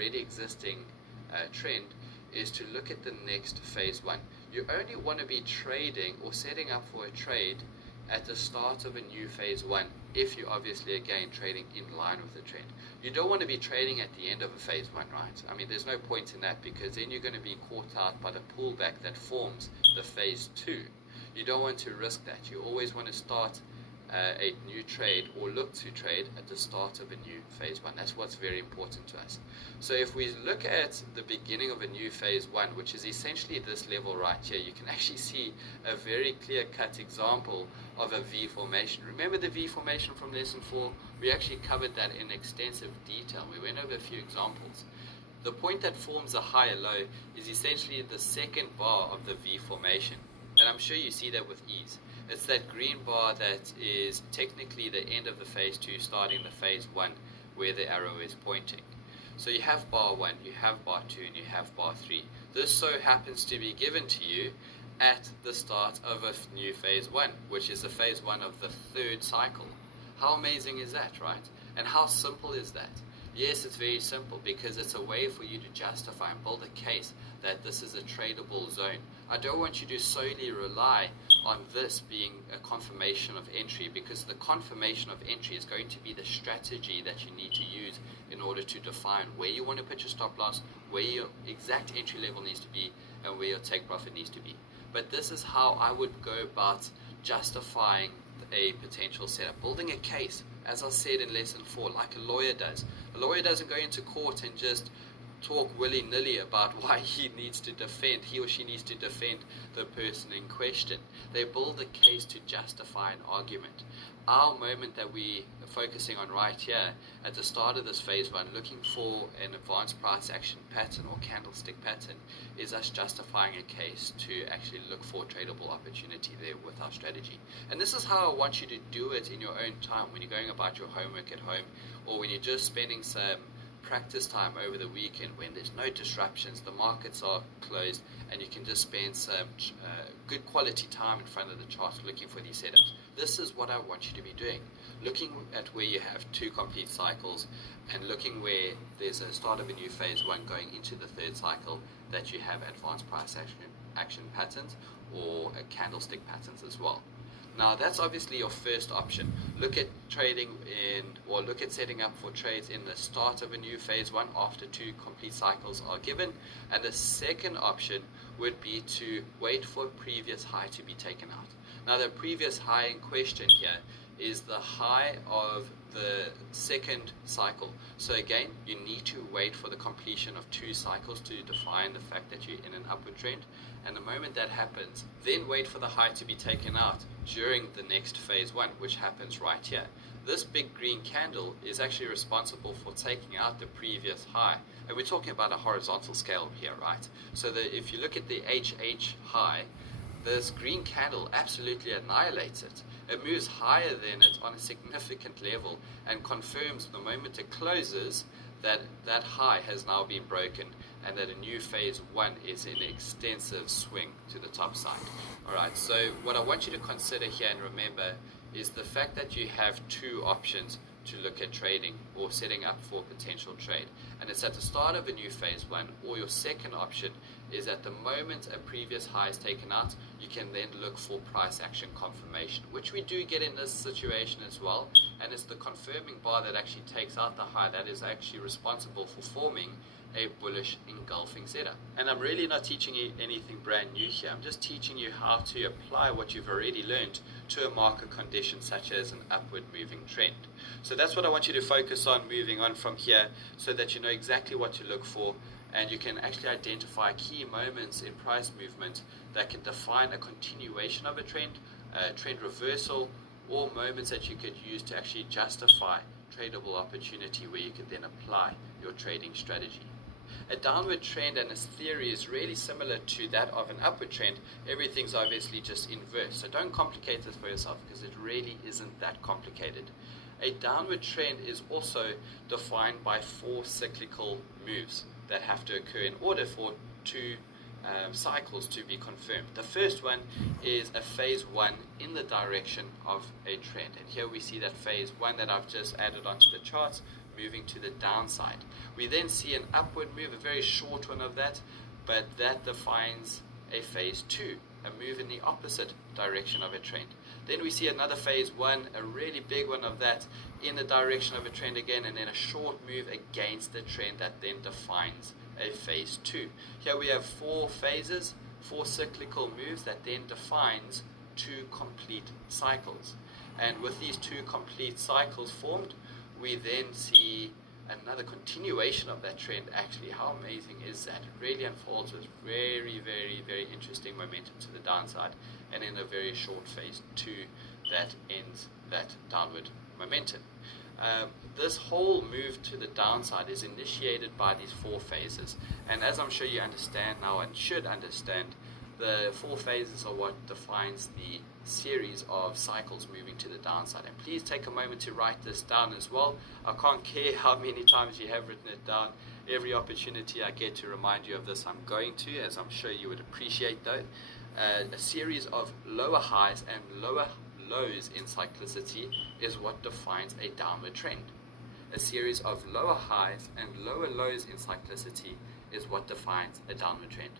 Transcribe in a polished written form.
already existing trend is to look at the next phase one. You only want to be trading or setting up for a trade at the start of a new phase one if you're obviously again trading in line with the trend. You don't want to be trading at the end of a phase one, right? I mean, there's no point in that, because then you're going to be caught out by the pullback that forms the phase two. You don't want to risk that. You always want to start a new trade or look to trade at the start of a new phase one. That's what's very important to us. So if we look at the beginning of a new phase one, which is essentially this level right here, you can actually see a very clear-cut example of a V formation. Remember the V formation from lesson 4? We actually covered that in extensive detail. We went over a few examples. The point that forms a high or low is essentially the second bar of the V formation, and I'm sure you see that with ease. It's that green bar that is technically the end of the phase 2 starting the phase 1 where the arrow is pointing. So you have bar 1, you have bar 2, and you have bar 3. This so happens to be given to you at the start of a new phase 1, which is the phase 1 of the third cycle. How amazing is that, right? And how simple is that? Yes, it's very simple, because it's a way for you to justify and build a case that this is a tradable zone. I don't want you to solely rely on this being a confirmation of entry, because the confirmation of entry is going to be the strategy that you need to use in order to define where you want to put your stop loss, where your exact entry level needs to be, and where your take profit needs to be. But this is how I would go about justifying a potential setup, building a case, as I said in lesson 4, like a lawyer does. A lawyer doesn't go into court and just talk willy-nilly about why he or she needs to defend the person in question. They build a case to justify an argument. Our moment that we are focusing on right here at the start of this phase 1, looking for an advanced price action pattern or candlestick pattern, is us justifying a case to actually look for tradable opportunity there with our strategy. And this is how I want you to do it in your own time, when you're going about your homework at home, or when you're just spending some practice time over the weekend when there's no disruptions, the markets are closed, and you can just spend some good quality time in front of the chart looking for these setups. This is what I want you to be doing, looking at where you have 2 complete cycles, and looking where there's a start of a new phase 1 going into the third cycle, that you have advanced price action patterns or candlestick patterns as well. Now that's obviously your first option. Look at trading look at setting up for trades in the start of a new phase 1 after 2 complete cycles are given. And the second option would be to wait for a previous high to be taken out. Now the previous high in question here is the high of the second cycle. So again, you need to wait for the completion of 2 cycles to define the fact that you're in an upward trend. And the moment that happens, then wait for the high to be taken out during the next phase 1, which happens right here. This big green candle is actually responsible for taking out the previous high. And we're talking about a horizontal scale here, right? So that if you look at the HH high, this green candle absolutely annihilates it. It moves higher than it on a significant level and confirms the moment it closes that that high has now been broken, and that a new phase 1 is in extensive swing to the top side. Alright, so what I want you to consider here and remember is the fact that you have 2 options to look at trading or setting up for potential trade. And it's at the start of a new phase 1, or your second option is at the moment a previous high is taken out, you can then look for price action confirmation, which we do get in this situation as well. And it's the confirming bar that actually takes out the high that is actually responsible for forming a bullish engulfing setup. And I'm really not teaching you anything brand new here. I'm just teaching you how to apply what you've already learned to a market condition such as an upward moving trend. So that's what I want you to focus on moving on from here, so that you know exactly what to look for, and you can actually identify key moments in price movement that can define a continuation of a trend reversal, or moments that you could use to actually justify tradable opportunity where you could then apply your trading strategy. A downward trend and its theory is really similar to that of an upward trend. Everything's obviously just inverse, so don't complicate this for yourself, because it really isn't that complicated. A downward trend is also defined by 4 cyclical moves that have to occur in order for 2 cycles to be confirmed. The first one is a phase 1 in the direction of a trend, and here we see that phase 1 that I've just added onto the charts moving to the downside. We then see an upward move, a very short one of that, but that defines a phase 2, a move in the opposite direction of a trend. Then we see another phase 1, a really big one of that, in the direction of a trend again, and then a short move against the trend that then defines a phase 2. Here we have 4 phases, 4 cyclical moves that then defines 2 complete cycles. And with these 2 complete cycles formed, we then see another continuation of that trend. Actually, how amazing is that? It really unfolds with very, very, very interesting momentum to the downside, and in a very short phase 2 that ends that downward momentum. This whole move to the downside is initiated by these 4 phases, and as I'm sure you understand now and should understand, the 4 phases are what defines the series of cycles moving to the downside. And please take a moment to write this down as well. I can't care how many times you have written it down. Every opportunity I get to remind you of this, I'm going to, as I'm sure you would appreciate though. A series of lower highs and lower lows in cyclicity is what defines a downward trend. A series of lower highs and lower lows in cyclicity is what defines a downward trend.